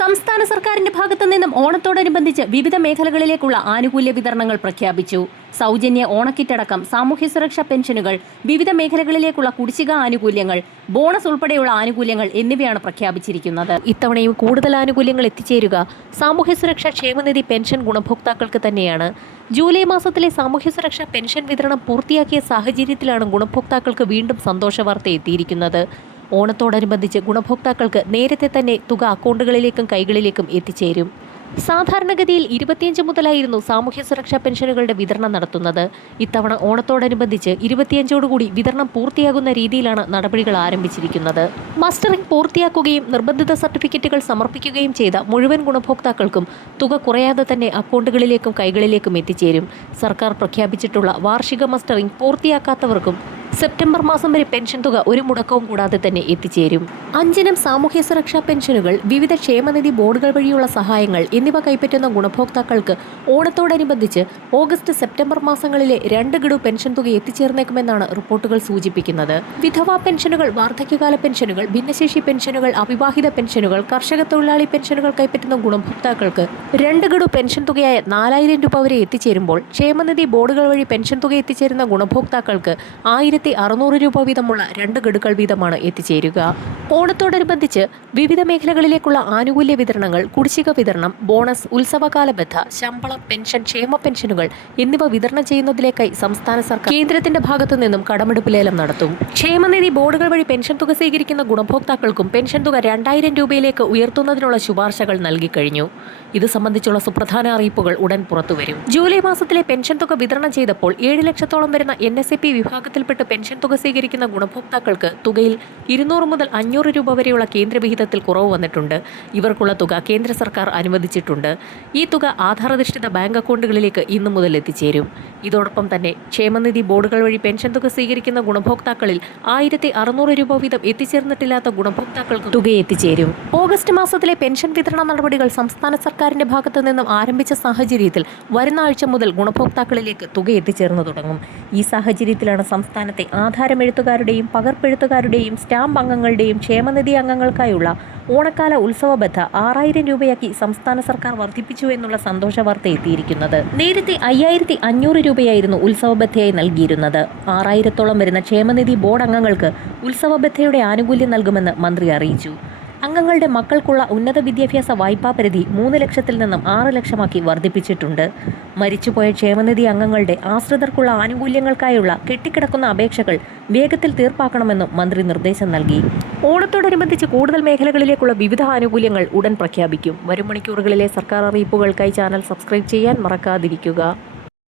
സംസ്ഥാന സർക്കാരിന്റെ ഭാഗത്തു നിന്നും ഓണത്തോടനുബന്ധിച്ച് വിവിധ മേഖലകളിലേക്കുള്ള ആനുകൂല്യ വിതരണങ്ങൾ പ്രഖ്യാപിച്ചു. സൗജന്യ ഓണക്കിറ്റടക്കം സാമൂഹ്യ സുരക്ഷാ പെൻഷനുകൾ, വിവിധ മേഖലകളിലേക്കുള്ള കുടിശ്ശിക ആനുകൂല്യങ്ങൾ, ബോണസ് ഉൾപ്പെടെയുള്ള ആനുകൂല്യങ്ങൾ എന്നിവയാണ് പ്രഖ്യാപിച്ചിരിക്കുന്നത്. ഇത്തവണയും കൂടുതൽ ആനുകൂല്യങ്ങൾ എത്തിച്ചേരുക സാമൂഹ്യ സുരക്ഷാ ക്ഷേമനിധി പെൻഷൻ ഗുണഭോക്താക്കൾക്ക് തന്നെയാണ്. ജൂലൈ മാസത്തിലെ സാമൂഹ്യ സുരക്ഷാ പെൻഷൻ വിതരണം പൂർത്തിയാക്കിയ സാഹചര്യത്തിലാണ് ഗുണഭോക്താക്കൾക്ക് വീണ്ടും സന്തോഷവാർത്ത എത്തിയിരിക്കുന്നത്. ഓണത്തോടനുബന്ധിച്ച് ഗുണഭോക്താക്കൾക്ക് നേരത്തെ തന്നെ തുക അക്കൗണ്ടുകളിലേക്കും കൈകളിലേക്കും എത്തിച്ചേരും. സാധാരണഗതിയിൽ 25 മുതലായിരുന്നു സാമൂഹ്യ സുരക്ഷാ പെൻഷനുകളുടെ വിതരണം നടത്തുന്നത്. ഇത്തവണ ഓണത്തോടനുബന്ധിച്ച് 25ഓടുകൂടി വിതരണം പൂർത്തിയാകുന്ന രീതിയിലാണ് നടപടികൾ ആരംഭിച്ചിരിക്കുന്നത്. മസ്റ്ററിംഗ് പൂർത്തിയാക്കുകയും നിർബന്ധിത സർട്ടിഫിക്കറ്റുകൾ സമർപ്പിക്കുകയും ചെയ്ത മുഴുവൻ ഗുണഭോക്താക്കൾക്കും തുക കുറയാതെ തന്നെ അക്കൗണ്ടുകളിലേക്കും കൈകളിലേക്കും എത്തിച്ചേരും. സർക്കാർ പ്രഖ്യാപിച്ചിട്ടുള്ള വാർഷിക മസ്റ്ററിംഗ് പൂർത്തിയാക്കാത്തവർക്കും സെപ്റ്റംബർ മാസം വരെ പെൻഷൻ തുക ഒരു മുടക്കവും കൂടാതെ തന്നെ എത്തിച്ചേരും. 5 സാമൂഹ്യ സുരക്ഷാ പെൻഷനുകൾ, വിവിധ ക്ഷേമനിധി ബോർഡുകൾ വഴിയുള്ള സഹായങ്ങൾ എന്നിവ കൈപ്പറ്റുന്ന ഗുണഭോക്താക്കൾക്ക് ഓണത്തോടനുബന്ധിച്ച് ഓഗസ്റ്റ് സെപ്റ്റംബർ മാസങ്ങളിലെ 2 ഗഡു പെൻഷൻ തുക എത്തിച്ചേർന്നേക്കുമെന്നാണ് റിപ്പോർട്ടുകൾ സൂചിപ്പിക്കുന്നത്. വിധവാ പെൻഷനുകൾ, വാർദ്ധക്യകാല പെൻഷനുകൾ, ഭിന്നശേഷി പെൻഷനുകൾ, അവിവാഹിത പെൻഷനുകൾ, കർഷക തൊഴിലാളി പെൻഷനുകൾ കൈപ്പറ്റുന്ന ഗുണഭോക്താക്കൾക്ക് 2 ഗഡു പെൻഷൻ തുകയായ 4000 രൂപ വരെ എത്തിച്ചേരുമ്പോൾ ക്ഷേമനിധി ബോർഡുകൾ വഴി പെൻഷൻ തുക എത്തിച്ചേരുന്ന ഗുണഭോക്താക്കൾക്ക് 1600 രൂപ വീതമുള്ള 2 ഗഡുക്കൾ വീതമാണ് എത്തിച്ചേരുക. ഓണത്തോടനുബന്ധിച്ച് വിവിധ മേഖലകളിലേക്കുള്ള ആനുകൂല്യ വിതരണങ്ങൾ, കുടിശ്ശിക വിതരണം, ബോണസ്, ഉത്സവകാലബദ്ധ ശമ്പളം, പെൻഷൻ, ക്ഷേമ പെൻഷനുകൾ എന്നിവ വിതരണം ചെയ്യുന്നതിലേക്കായി സംസ്ഥാന സർക്കാർ കേന്ദ്രത്തിന്റെ ഭാഗത്തു നിന്നും കടമെടുപ്പ് ലേലം നടത്തും. ക്ഷേമനിധി ബോർഡുകൾ വഴി പെൻഷൻ തുക സ്വീകരിക്കുന്ന ഗുണഭോക്താക്കൾക്കും പെൻഷൻ തുക 2000 രൂപയിലേക്ക് ഉയർത്തുന്നതിനുള്ള ശുപാർശകൾ നൽകിക്കഴിഞ്ഞു. ഇത് സംബന്ധിച്ചുള്ള സുപ്രധാന അറിയിപ്പുകൾ ഉടൻ പുറത്തുവരും. ജൂലൈ മാസത്തിലെ പെൻഷൻ തുക വിതരണം ചെയ്തപ്പോൾ 7 ലക്ഷത്തോളം വരുന്ന NSAP വിഭാഗത്തിൽപ്പെട്ട് പെൻഷൻ തുക സ്വീകരിക്കുന്ന ഗുണഭോക്താക്കൾക്ക് തുകയിൽ 200 മുതൽ 500 രൂപ വരെയുള്ള കേന്ദ്രവിഹിതത്തിൽ കുറവ് വന്നിട്ടുണ്ട്. ഇവർക്കുള്ള തുക കേന്ദ്ര സർക്കാർ അനുവദിച്ചിട്ടുണ്ട്. ഈ തുക ആധാരധിഷ്ഠിത ബാങ്ക് അക്കൗണ്ടുകളിലേക്ക് ഇന്നു മുതൽ എത്തിച്ചേരും. ഇതോടൊപ്പം തന്നെ ക്ഷേമനിധി ബോർഡുകൾ വഴി പെൻഷൻ തുക സ്വീകരിക്കുന്ന ഗുണഭോക്താക്കളിൽ 1600 രൂപ വീതം എത്തിച്ചേർന്നിട്ടില്ലാത്ത ഗുണഭോക്താക്കൾക്ക് തുക എത്തിച്ചേരും. ഓഗസ്റ്റ് മാസത്തിലെ പെൻഷൻ വിതരണ നടപടികൾ സംസ്ഥാന സർക്കാരിന്റെ ഭാഗത്തു നിന്നും ആരംഭിച്ച സാഹചര്യത്തിൽ വരുന്ന ആഴ്ച മുതൽ ഗുണഭോക്താക്കളിലേക്ക് തുക എത്തിച്ചേർന്നു തുടങ്ങും. ഈ സാഹചര്യത്തിലാണ് സംസ്ഥാനത്തെ ആധാരമെഴുത്തുകാരുടെയും പകർപ്പെഴുത്തുകാരുടെയും സ്റ്റാമ്പ് അംഗങ്ങളുടെയും ക്ഷേമനിധി അംഗങ്ങൾക്കായുള്ള ഓണക്കാല ഉത്സവബദ്ധ 6000 രൂപയാക്കി സംസ്ഥാന സർക്കാർ വർദ്ധിപ്പിച്ചു എന്നുള്ള സന്തോഷ വാർത്ത എത്തിയിരിക്കുന്നത്. നേരത്തെ 5500 രൂപയായിരുന്നു ഉത്സവബദ്ധയായി നൽകിയിരുന്നത്. 6000ഓളം വരുന്ന ക്ഷേമനിധി ബോർഡ് അംഗങ്ങൾക്ക് ഉത്സവബദ്ധയുടെ ആനുകൂല്യം നൽകുമെന്ന് മന്ത്രി അറിയിച്ചു. അംഗങ്ങളുടെ മക്കൾക്കുള്ള ഉന്നത വിദ്യാഭ്യാസ വായ്പാ പരിധി 3 ലക്ഷത്തിൽ നിന്നും 6 ലക്ഷമാക്കി വർദ്ധിപ്പിച്ചിട്ടുണ്ട്. മരിച്ചുപോയ ക്ഷേമനിധി അംഗങ്ങളുടെ ആശ്രിതർക്കുള്ള ആനുകൂല്യങ്ങൾക്കായുള്ള കെട്ടിക്കിടക്കുന്ന അപേക്ഷകൾ വേഗത്തിൽ തീർപ്പാക്കണമെന്നും മന്ത്രി നിർദ്ദേശം നൽകി. ഓണത്തോടനുബന്ധിച്ച് കൂടുതൽ മേഖലകളിലേക്കുള്ള വിവിധ ആനുകൂല്യങ്ങൾ ഉടൻ പ്രഖ്യാപിക്കും. വരും മണിക്കൂറുകളിലെ സർക്കാർ അറിയിപ്പുകൾക്കായി ചാനൽ സബ്സ്ക്രൈബ് ചെയ്യാൻ മറക്കാതിരിക്കുക.